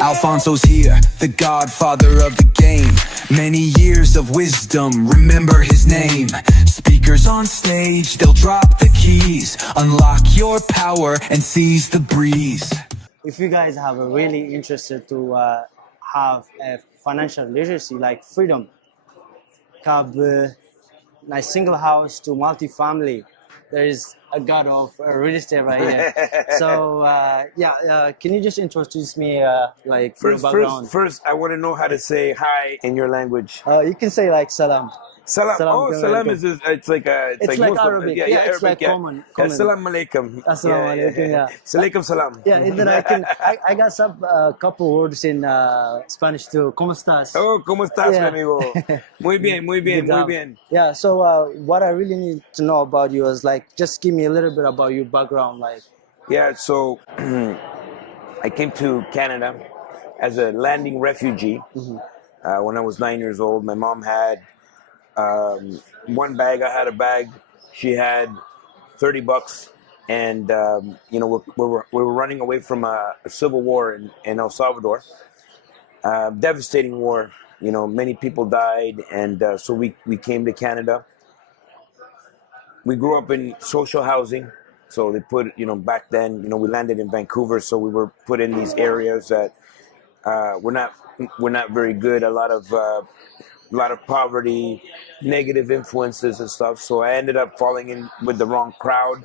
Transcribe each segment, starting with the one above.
Alfonso's here, the godfather of the game. Many years of wisdom, remember his name. Speakers on stage, they'll drop the keys. Unlock your power and seize the breeze. If you guys have a really interested to have a financial literacy like freedom, nice single house to multi-family, there is a god of real estate right here. So can you just introduce me like your background? First, I want to know how to say hi in your language. You can say like salam. Salam. Salam, Salam is it's like It's like Muslim. Arabic. Yeah, Yeah, it's Arabic, like common. Assalamu alaikum. Assalamu alaikum, yeah. Salaikum salam. Yeah, and then I got some couple words in Spanish too. ¿Cómo estás? Oh, ¿cómo estás, Yeah. amigo? Muy bien, muy bien, Good muy job. bien. Yeah, so what I really need to know about you is like, just give me a little bit about your background, like. Yeah, so I came to Canada as a landing refugee when I was 9 years old. My mom had one bag, I had a bag. She had $30, and we were running away from a civil war in El Salvador. Devastating war. You know, many people died, and so we came to Canada. We grew up in social housing. So they put, back then, we landed in Vancouver, so we were put in these areas that were not very good. A lot of poverty, negative influences and stuff. So I ended up falling in with the wrong crowd.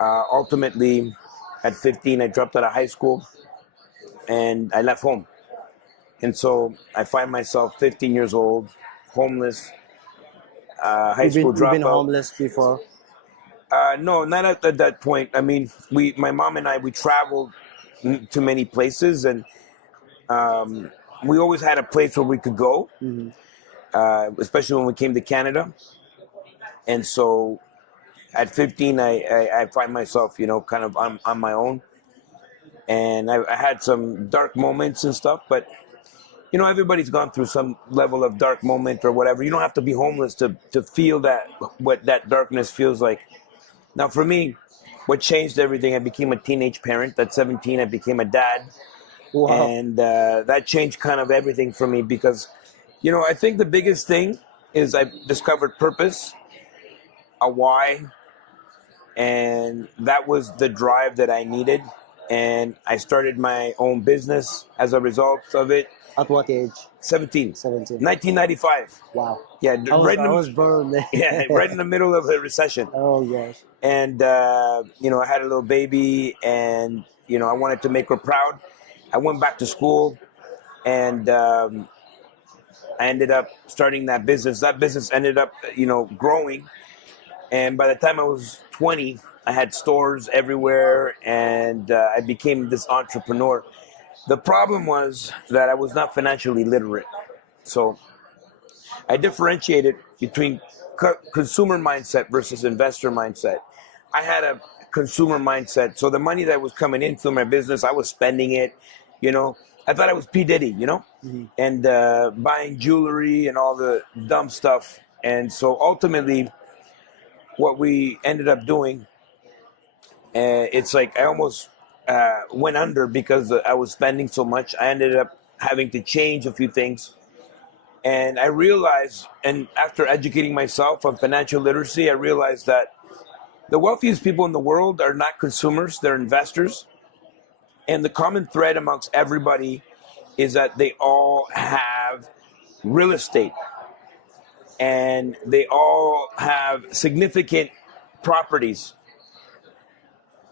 Ultimately, at 15, I dropped out of high school and I left home. And so I find myself 15 years old, homeless, high school dropout. You've been homeless before? No, not at that point. I mean, my mom and I, we traveled to many places, and we always had a place where we could go, especially when we came to Canada. And so at 15, I find myself, kind of on my own. And I had some dark moments and stuff, but, everybody's gone through some level of dark moment or whatever. You don't have to be homeless to feel what that darkness feels like. Now, for me, what changed everything, I became a teenage parent. At 17, I became a dad. Wow. And that changed kind of everything for me because, I think the biggest thing is I discovered purpose, a why, and that was the drive that I needed. And I started my own business as a result of it. At what age? 17. 1995. Wow. Yeah, I was born there. Yeah, right in the middle of a recession. Oh, gosh. And, I had a little baby and, I wanted to make her proud. I went back to school and I ended up starting that business. That business ended up, growing. And by the time I was 20, I had stores everywhere and I became this entrepreneur. The problem was that I was not financially literate. So I differentiated between consumer mindset versus investor mindset. I had a consumer mindset. So the money that was coming in through my business, I was spending it, I thought I was P. Diddy, and buying jewelry and all the dumb stuff. And so ultimately, what we ended up doing, it's like I almost went under because I was spending so much. I ended up having to change a few things. And I realized, and after educating myself on financial literacy, I realized that the wealthiest people in the world are not consumers, they're investors. And the common thread amongst everybody is that they all have real estate and they all have significant properties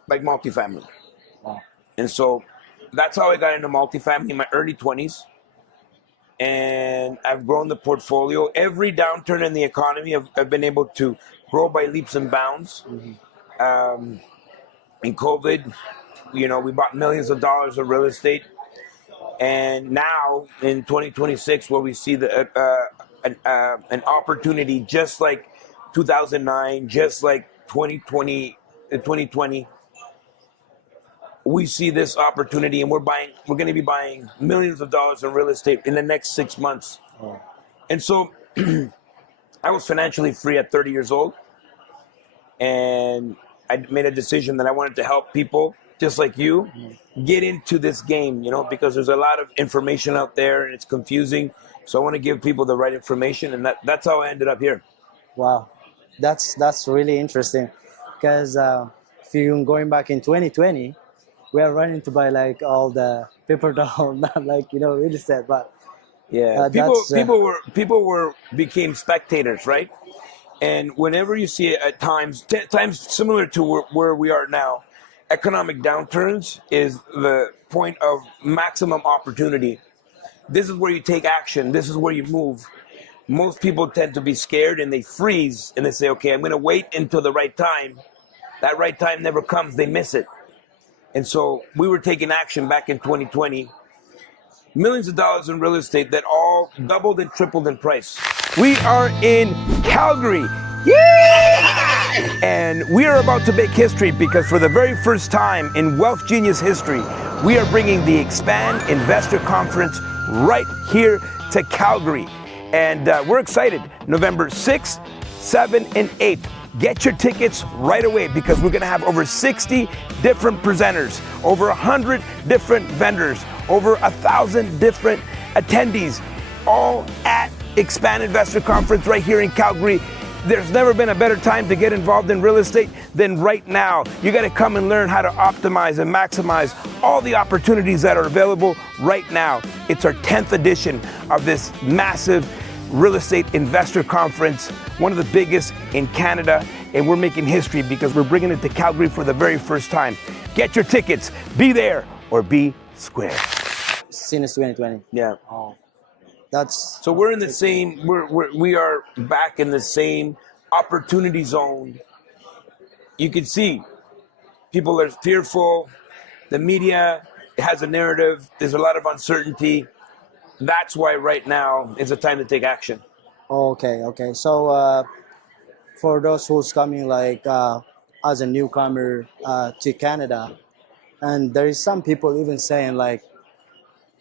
like multifamily. Wow. And so that's how I got into multifamily in my early 20s. And I've grown the portfolio. Every downturn in the economy, I've been able to grow by leaps and bounds. In COVID, we bought millions of dollars of real estate. And now in 2026, where we see an opportunity just like 2009, just like 2020, we see this opportunity and we're going to be buying millions of dollars in real estate in the next 6 months. Oh. And so I was financially free at 30 years old. And I made a decision that I wanted to help people just like you, get into this game, you know, because there's a lot of information out there and it's confusing. So I want to give people the right information, and that's how I ended up here. Wow, that's really interesting, because if you going back in 2020, we are running to buy like all the paper doll, not like real estate, but Yeah, that's people were became spectators, right? And whenever you see it at times similar to where we are now, economic downturns is the point of maximum opportunity. This is where you take action. This is where you move. Most people tend to be scared and they freeze and they say, okay, I'm going to wait until the right time. That right time never comes. They miss it. And so we were taking action back in 2020. Millions of dollars in real estate that all doubled and tripled in price. We are in Calgary. Yeah! And we are about to make history because for the very first time in Wealth Genius history, we are bringing the Expand Investor Conference right here to Calgary. And we're excited. November 6th, 7th, and 8th. Get your tickets right away because we're going to have over 60 different presenters, over 100 different vendors, over 1,000 different attendees, all at Expand Investor Conference right here in Calgary. There's never been a better time to get involved in real estate than right now. You got to come and learn how to optimize and maximize all the opportunities that are available right now. It's our 10th edition of this massive real estate investor conference, one of the biggest in Canada, and we're making history because we're bringing it to Calgary for the very first time. Get your tickets, be there or be square. since 2020. Yeah. Oh, that's So we're in the same, we are back in the same opportunity zone. You can see people are fearful. The media has a narrative. There's a lot of uncertainty. That's why right now is the time to take action. okay. Okay, so for those who's coming like as a newcomer to Canada, and there is some people even saying like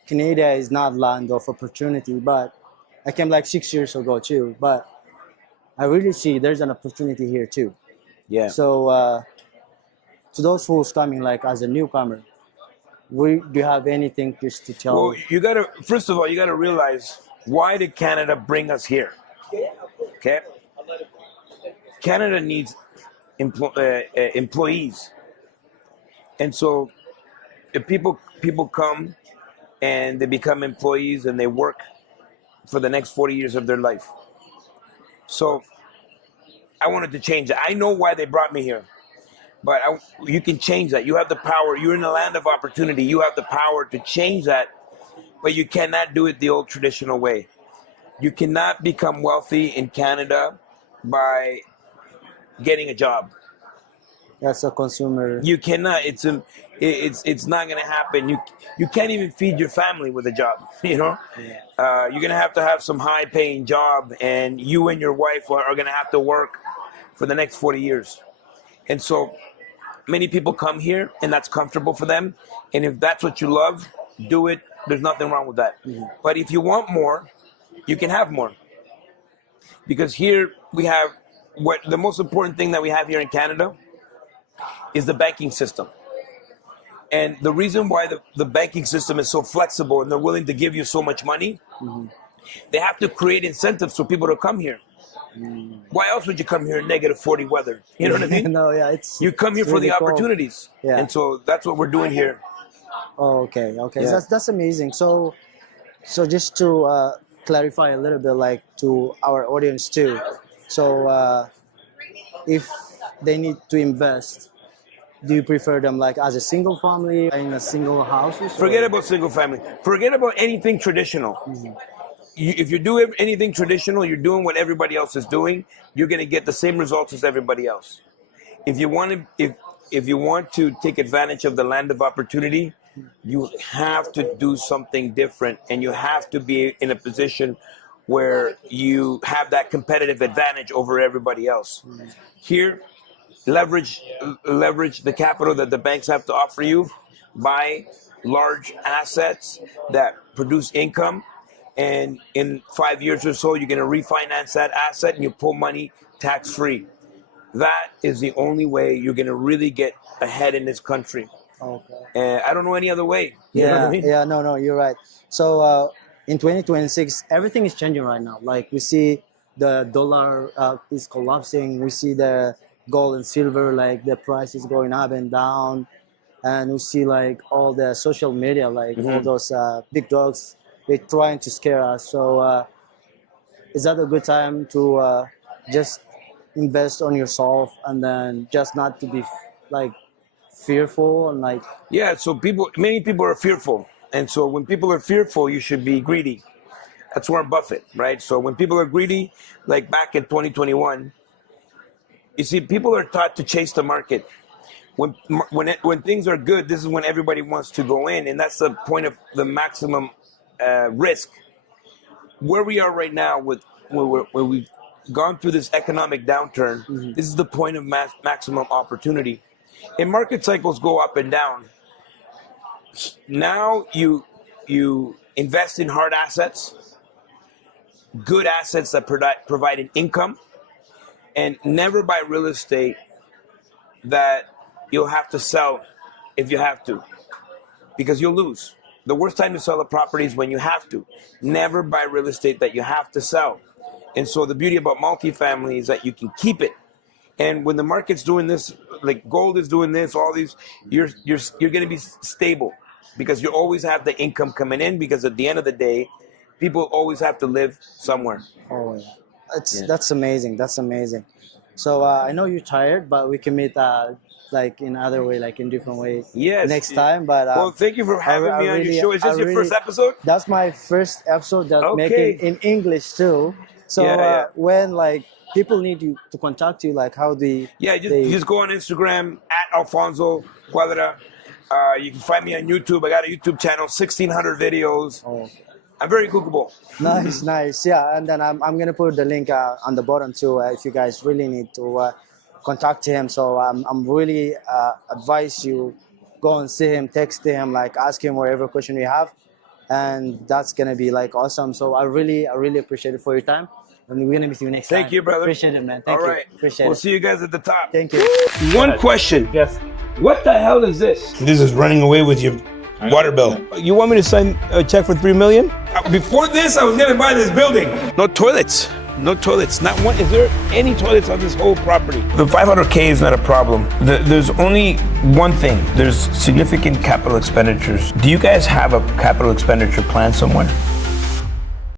Canada is not land of opportunity, but I came like 6 years ago too, but I really see there's an opportunity here too. Yeah. So to those who's coming like as a newcomer, do you have anything just to tell? Well, you gotta, first of all, you gotta realize, why did Canada bring us here? Okay. Canada needs employees. And so if people come and they become employees and they work for the next 40 years of their life. So I wanted to change it. I know why they brought me here, but you can change that. You have the power. You're in the land of opportunity. You have the power to change that, but you cannot do it the old traditional way. You cannot become wealthy in Canada by getting a job. That's a consumer. You cannot. It's not going to happen. You can't even feed your family with a job. You know, you're going to have some high-paying job, and you and your wife are going to have to work for the next 40 years. And so many people come here, and that's comfortable for them. And if that's what you love, do it. There's nothing wrong with that. Mm-hmm. But if you want more, you can have more. Because here we have what the most important thing that we have here in Canada is the banking system. And the reason why the banking system is so flexible and they're willing to give you so much money, mm-hmm. they have to create incentives for people to come here. Mm. Why else would you come here in negative 40 weather? You know what I mean? No, yeah, you come here for really the opportunities. Yeah. And so that's what we're doing here. Oh, okay. Yeah. That's amazing. So just to clarify a little bit, like to our audience too. So if they need to invest, do you prefer them like as a single family in a single house? Forget about single family. Forget about anything traditional. Mm-hmm. If you do anything traditional, you're doing what everybody else is doing. You're going to get the same results as everybody else. If you want to take advantage of the land of opportunity, you have to do something different, and you have to be in a position where you have that competitive advantage over everybody else. Mm-hmm. Here, leverage the capital that the banks have to offer you, buy large assets that produce income, and in 5 years or so, you're going to refinance that asset and you pull money tax-free. That is the only way you're going to really get ahead in this country. Okay. And I don't know any other way. You know what I Yeah, mean? yeah, no, you're right. So in 2026, everything is changing right now. Like we see the dollar is collapsing. We see the gold and silver, like the price is going up and down, and we see like all the social media, like all those big dogs, they're trying to scare us. So is that a good time to just invest on yourself and then just not to be like fearful and like Yeah, so many people are fearful. And so when people are fearful, you should be greedy. That's Warren Buffett, right? So when people are greedy, like back in 2021, you see, people are taught to chase the market. When things are good, this is when everybody wants to go in, and that's the point of the maximum risk. Where we are right now, where we've gone through this economic downturn, this is the point of maximum opportunity. And market cycles go up and down. Now you invest in hard assets, good assets that provide an income, and never buy real estate that you'll have to sell if you have to, because you'll lose. The worst time to sell a property is when you have to. Never buy real estate that you have to sell. And so the beauty about multifamily is that you can keep it. And when the market's doing this, like gold is doing this, all these, you're going to be stable because you always have the income coming in, because at the end of the day, people always have to live somewhere. oh yeah. That's amazing. That's amazing. So I know you're tired, but we can meet like in other way, like in different way Yes. next time. But Well, thank you for having me on your show. Is this your first episode? That's my first episode that Okay. making in English too. So Yeah. when like people need you to contact you, like how the Yeah, just go on Instagram at Alfonso Cuadra. You can find me on YouTube. I got a YouTube channel, 1,600 videos. oh, I'm very cookable. nice, nice. Yeah, and then I'm gonna put the link on the bottom too if you guys really need to contact him. So I'm really advise you go and see him, text him, like ask him whatever question you have, and that's gonna be like awesome. So I really appreciate it for your time, and we're gonna meet you next time. Thank you, brother. Appreciate it, man. Thank All you. right. Appreciate We'll it. see you guys at the top. Thank you. One question. Yes. What the hell is this? This is running away with your water bill. You want me to sign a check for $3 million? Before this, I was gonna buy this building. No toilets. No toilets. Not one. Is there any toilets on this whole property? The 500K is not a problem. There's only one thing. There's significant capital expenditures. Do you guys have a capital expenditure plan somewhere?